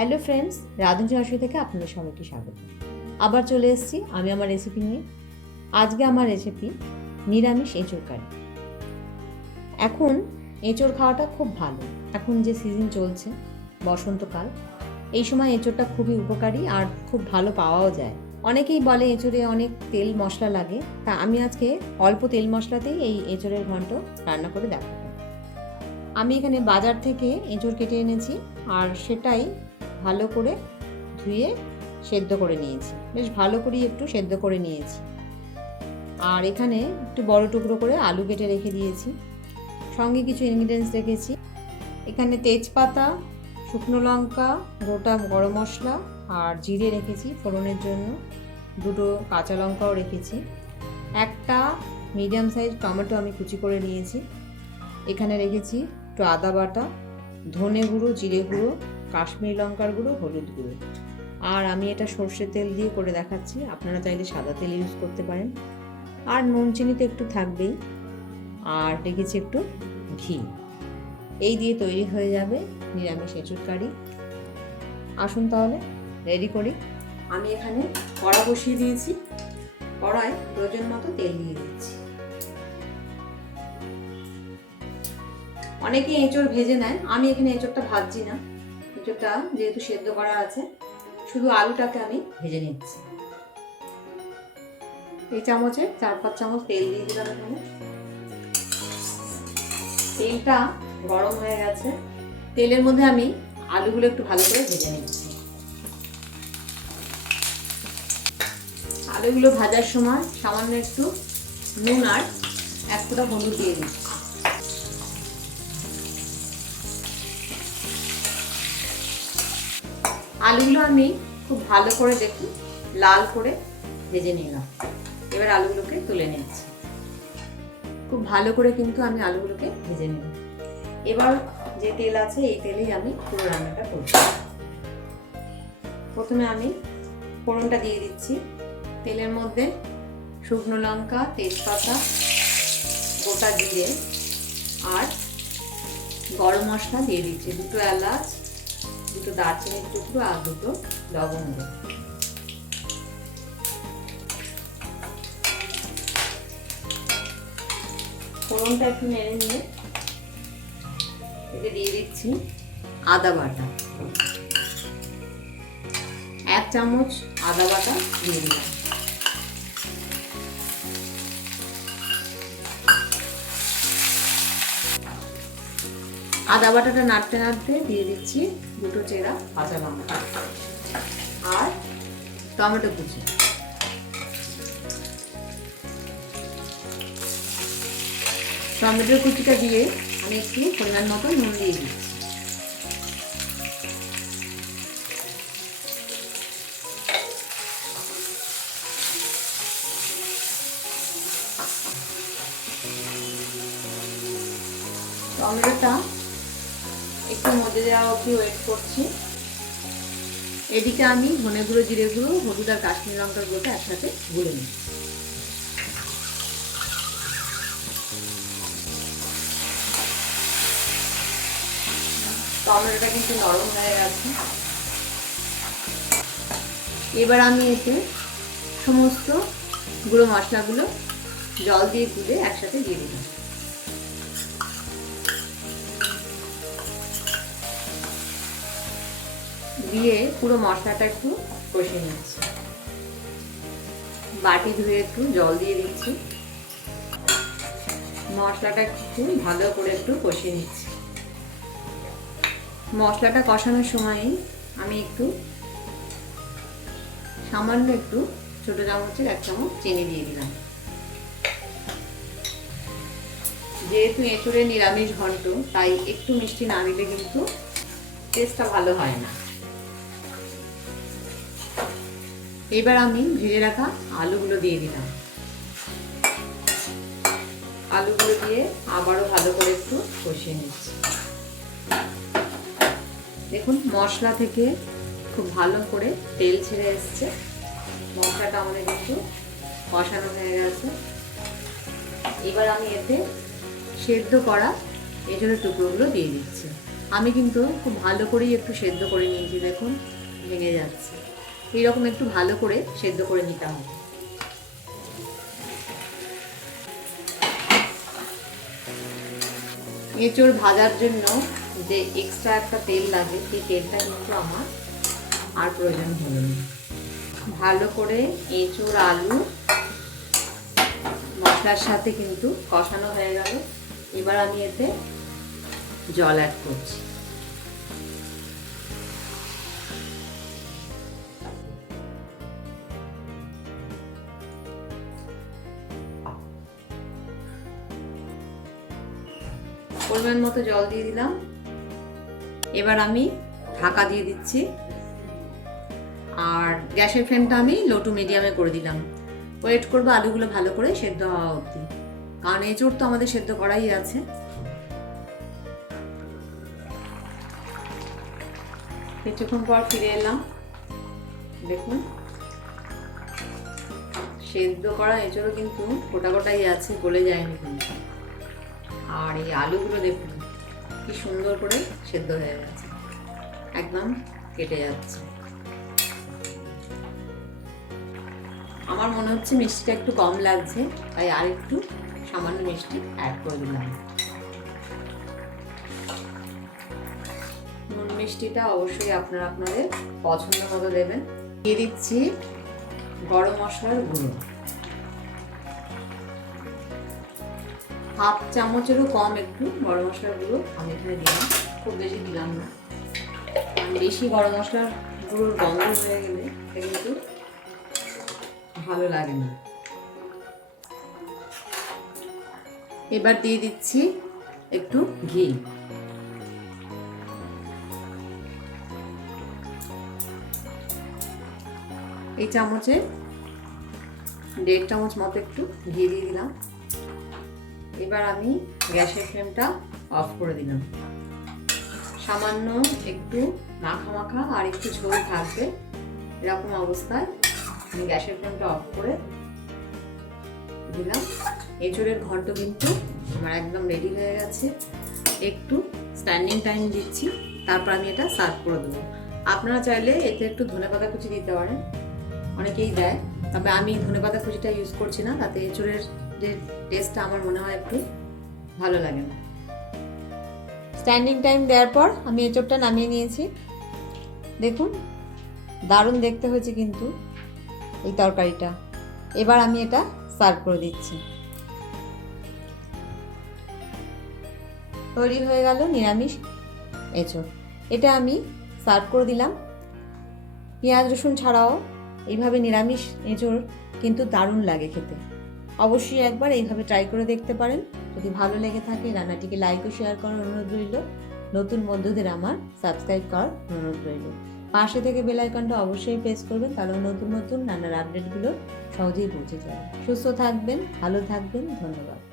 Hello friends, রাধুন রসই থেকে আপনাদের সবাইকে স্বাগত। আবার চলে এসেছি আমি আমার রেসিপি নিয়ে। আজকে আমার রেসিপি নিরামিষ এঁচোড় কারি। এখন এঁচোড় খাওয়াটা খুব ভালো। এখন যে সিজন চলছে, বসন্তকাল, এই সময় এঁচোড়টা খুবই উপকারী আর খুব ভালো পাওয়াও যায়। অনেকেই বলে এঁচোড়ে অনেক তেল মশলা লাগে, তা আমি আজকে অল্প তেল মশলাতেই এই এঁচোড়ের ঘন্ট রান্না করে দেখাবো। আমি এখানে বাজার থেকে এঁচোড় কেটে এনেছি, আর সেটাই ভালো করে ধুয়ে সেদ্ধ করে নিয়েছি। বেশ ভালো করেই একটু সেদ্ধ করে নিয়েছি। আর এখানে একটু বড় টুকরো করে আলু কেটে রেখে দিয়েছি। সঙ্গে কিছু ইনগ্রিডিয়েন্টস রেখেছি। এখানে তেজপাতা, শুকনো লঙ্কা, গোটা গরম মশলা আর জিরে রেখেছি ফোড়নের জন্য। দুটো কাঁচা লঙ্কাও রেখেছি। একটা মিডিয়াম সাইজ টমেটো আমি কুচি করে নিয়েছি। এখানে রেখেছি একটু আদা বাটা, ধনে গুঁড়ো, জিরে গুঁড়ো কাশ্মীরি লঙ্কার গুঁড়ো, হলুদ গুঁড়ো। আর আমি এটা সর্ষের তেল দিয়ে করে দেখাচ্ছি। আপনারা চাইলে সাদা তেল ইউজ করতে পারেন। আর নুন, চিনি তো একটু থাকবেই। আর রেখেছি একটু ঘি। এই দিয়ে তৈরি হয়ে যাবে নিরামিষ এঁচুর কারি। আসুন তাহলে রেডি করি। আমি এখানে কড়া বসিয়ে দিয়েছি। কড়ায় প্রয়োজন মতো তেল দিয়ে দিচ্ছি। অনেকে এঁচড় ভেজে নেয়। আমি এখানে এঁচড়টা ভাজছি না। এঁচড়টা যেহেতু সেদ্ধ করা আছে, শুধু আলুটাকে আমি ভেজে নিচ্ছি। এই চামচে চার পাঁচ চামচ তেল দিয়ে দিলাম এখানে। তেলটা গরম হয়ে গেছে। তেলের মধ্যে আমি আলুগুলো একটু ভালো করে ভেজে নিচ্ছি। আলুগুলো ভাজার সময় সামান্য একটু নুন আর এক ফোঁটা হলুদ দিয়ে দিচ্ছি। আলুগুলো আমি খুব ভালো করে দেখি, লাল করে ভেজে নিলাম। এবার আলুগুলোকে তুলে নিচ্ছি। খুব ভালো করে কিন্তু আমি আলুগুলোকে ভেজে নিলাম। এবার যে তেল আছে, এই তেলেই আমি পুরো রান্নাটা করব। প্রথমে আমি ফোড়নটা দিয়ে দিচ্ছি। তেলের মধ্যে শুকনো লঙ্কা, তেজপাতা, গোটা জিরে আর গরম মশলা দিয়ে দিচ্ছি। দুটো এলাচ দুটো দারচিনির টুকরো আর দুটো লবঙ্গ ফোড়নটা একটু নেড়ে নিয়ে এটা দিয়ে দিচ্ছি আদা বাটা। এক চামচ আদা বাটা দিয়ে দিলাম। আদা বাটাটা নাড়তে নাড়তে দিয়ে দিচ্ছি দুটো চেরা, কাঁচা লঙ্কা, আর টমেটো কুচি। টমেটো কুচিটা দিয়ে আমি একটু পরিমাণ মতো নুন দিয়ে দিচ্ছি। টমেটোটা একটু মধ্যে দেওয়া অবধি ওয়েট করছি। এদিকে আমি ধনে গুঁড়ো, জিরে গুঁড়ো, হলুদ আর কাশ্মীর লঙ্কার গুঁড়োটা একসাথে গুলে নিচ্ছি টমেটোটা কিন্তু নরম হয়ে গেছে। এবার আমি এতে সমস্ত গুঁড়ো মশলাগুলো জল দিয়ে তুলে একসাথে দিয়ে দিলাম। দিয়ে পুরো মশলাটা একটু কষে নিচ্ছি। বাটি ধুয়ে একটু জল দিয়ে দিচ্ছি। মশলাটা একটু ভালো করে একটু কষিয়ে নিচ্ছি। মশলাটা কষানোর সময় আমি একটু সামান্য একটু ছোট চামচের এক চামচ চিনি দিয়ে দিলাম। যেহেতু এঁচুড়ে নিরামিষ ঘন্ট, তাই একটু মিষ্টি না দিলে কিন্তু টেস্টটা ভালো হয় না। এবার আমি ভেজে রাখা আলুগুলো দিয়ে দিলাম। আলুগুলো দিয়ে আবারও ভালো করে একটু কষিয়ে নিচ্ছি। দেখুন, মশলা থেকে খুব ভালো করে তেল ছেড়ে এসছে। মশলাটা আমাদের কিন্তু কষানো হয়ে গেছে। এবার আমি এতে সেদ্ধ করা এজন্য টুকরোগুলো দিয়ে দিচ্ছি। আমি কিন্তু খুব ভালো করেই একটু সেদ্ধ করে নিয়েছি, দেখুন, ভেঙে যাচ্ছে। এইরকম একটু ভালো করে সেদ্ধ করে নিতে হবে এঁচড় ভাজার জন্য যে এক্সট্রা একটা তেল লাগে সেই তেলটা কিন্তু আমার আর প্রয়োজন হলো না ভালো করে এঁচড় আলু মশলার সাথে কিন্তু কষানো হয়ে গেল। এবার আমি এতে জল অ্যাড করছি। পরিমাণ মতো জল দিয়ে দিলাম। এবার আমি ঢাকা দিয়ে দিচ্ছি। আর গ্যাসের ফ্লেমটা আমি লো টু মিডিয়ামে করে দিলাম। ওয়েট করব আলুগুলো ভালো করে সেদ্ধ হওয়া অবধি। কারণ এঁচড় তো আমাদের সেদ্ধ করাই আছে। কিছুক্ষণ পর ফিরে এলাম। দেখুন। সেদ্ধ করা এঁচড়ও কিন্তু গোটা গোটাই আছে, গলে যায়নি কিন্তু আর এই আলুগুলো দেখুন, কি সুন্দর করে সেদ্ধ হয়ে গেছে। একদম কেটে যাচ্ছে। আমার মনে হচ্ছে মিষ্টিটা একটু কম লাগছে, তাই আর একটু সামান্য মিষ্টি অ্যাড করে দিলাম। নুন মিষ্টিটা অবশ্যই আপনারা আপনাদের পছন্দ মতো দেবেন। দিয়ে দিচ্ছি গরম মশলার গুঁড়ো। হাফ চামচেরও কম একটু গরম মশলার গুঁড়ো আমি এখানে দিলাম। খুব বেশি দিলাম না। বেশি গরম মশলার গুঁড়োর গন্ধ হয়ে গেলে এটা কিন্তু ভালো লাগে না। এবার দিয়ে দিচ্ছি একটু ঘি। এই চামচে দেড় চামচ মতো একটু ঘি দিয়ে দিলাম। এবার আমি গ্যাসের ফ্লেমটা অফ করে দিলাম। সামান্য একটু মাখা মাখা আর একটু ঝোল থাকবে, এরকম অবস্থায় আমি গ্যাসের ফ্লেমটা অফ করে দিলাম। এঁচড়ের ঘন্ট কিন্তু আমার একদম রেডি হয়ে গেছে। একটু স্ট্যান্ডিং টাইম দিচ্ছি, তারপর আমি এটা সার্ভ করে দেবো। আপনারা চাইলে এতে একটু ধনেপাতা কুচি দিতে পারেন, অনেকেই দেয়, তবে আমি ধনেপাতা কুচিটা ইউজ করছি না, তাতে এঁচড়ের টেস্টটা আমার মনে হয় একটু ভালো লাগে না। স্ট্যান্ডিং টাইম দেওয়ার পর আমি এঁচড়টা নামিয়ে নিয়েছি। দেখুন, দারুণ দেখতে হয়েছে কিন্তু এই তরকারিটা। এবার আমি এটা সার্ভ করে দিচ্ছি। তৈরি হয়ে গেল নিরামিষ এঁচড় এটা আমি সার্ভ করে দিলাম। পেঁয়াজ, রসুন ছাড়াও এইভাবে নিরামিষ এঁচড় কিন্তু দারুণ লাগে খেতে। অবশ্যই একবার এইভাবে ট্রাই করে দেখতে পারেন। যদি ভালো লেগে থাকে, রান্নাটিকে লাইক ও শেয়ার করার অনুরোধ রইল। নতুন বন্ধুদের আমার সাবস্ক্রাইব করার অনুরোধ রইল। পাশে থেকে বেল আইকনটা অবশ্যই প্রেস করবেন, তাহলে নতুন নতুন রান্নার আপডেটগুলো সহজেই পৌঁছে যাবে। সুস্থ থাকবেন, ভালো থাকবেন, ধন্যবাদ।